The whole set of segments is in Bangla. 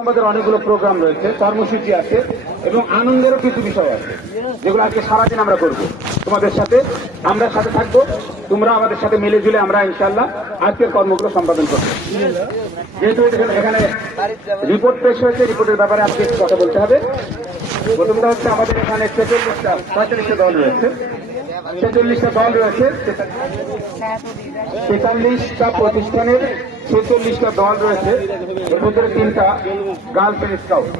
আমাদের অনেকগুলো প্রোগ্রাম রয়েছে, কর্মসূচি আছে এবং আনন্দেরও কিছু বিষয় আছে যেগুলো আজকে সারাদিন আমরা করব। তোমাদের সাথে আমরা সাথে থাকবো, তোমরা আমাদের সাথে মিলে ঝুলে আমরা ইনশাল্লাহ আজকের কর্মগুলো সম্পাদন করবো। যেহেতু এখানে রিপোর্ট পেশ হয়েছে, রিপোর্টের ব্যাপারে আজকে কথা বলতে হবে। প্রথমটা হচ্ছে আমাদের এখানে 46টা দল রয়েছে, 46টা দল রয়েছে, 43টা প্রতিষ্ঠানের 46টা দল রয়েছে, এর মধ্যে 3টা গার্লফ্রেন্ড স্কাউট।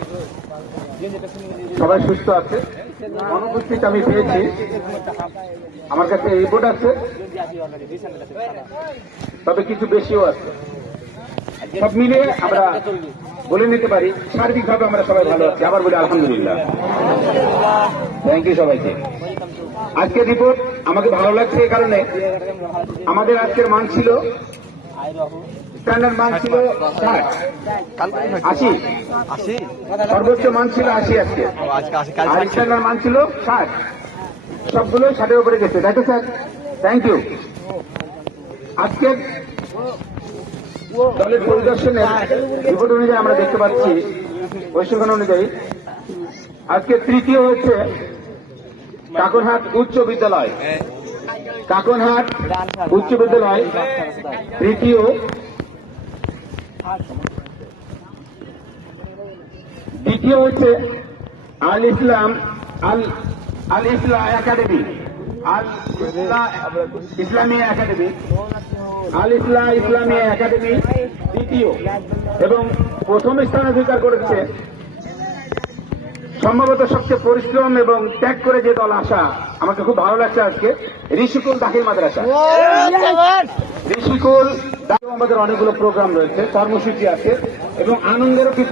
সবাই সুস্থ আছে। অনুপস্থিত আমি পেয়েছি, আমার কাছে রিপোর্ট আছে, তবে কিছু বেশিও আছে। সব মিলিয়ে আমরা বলে নিতে পারি সার্বিকভাবে আমরা সবাই ভালো আছি। আবার বলি আলহামদুলিল্লাহ। থ্যাংক ইউ সবাইকে। আজকের রিপোর্ট আমাকে ভালো লাগছে এই কারণে, আমাদের আজকের মান ছিল, স্ট্যান্ডার্ড মান ছিল 80, সর্বোচ্চ মান ছিল 80 আজকে, আর স্ট্যান্ডার্ড মান ছিল 60। সবগুলো 60-এর উপরে গেছে, তাই তো স্যার? Thank you. আজকে দলের পরিদর্শনের রিপোর্ট অনুযায়ী আমরা দেখতে পাচ্ছি, পরিসংখ্যান অনুযায়ী আজকে তৃতীয় হচ্ছে কাকনহাট উচ্চ বিদ্যালয়। কাকনহাট উচ্চ বিদ্যালয় তৃতীয়, দ্বিতীয় হচ্ছে Al Islam academy, Islamia academy, Islamia academy দ্বিতীয়, এবং প্রথম স্থান অধিকার করেছে সম্ভবত সবচেয়ে পরিশ্রম এবং ত্যাগ করে যে দল আসা, আমাকে খুব ভালো লাগছে আজকে, ঋষিকুল দাখিল মাদ্রাসা। ঋষিকুল আমাদের অনেকগুলো প্রোগ্রাম রয়েছে, কর্মসূচি আছে এবং আনন্দেরও কিছু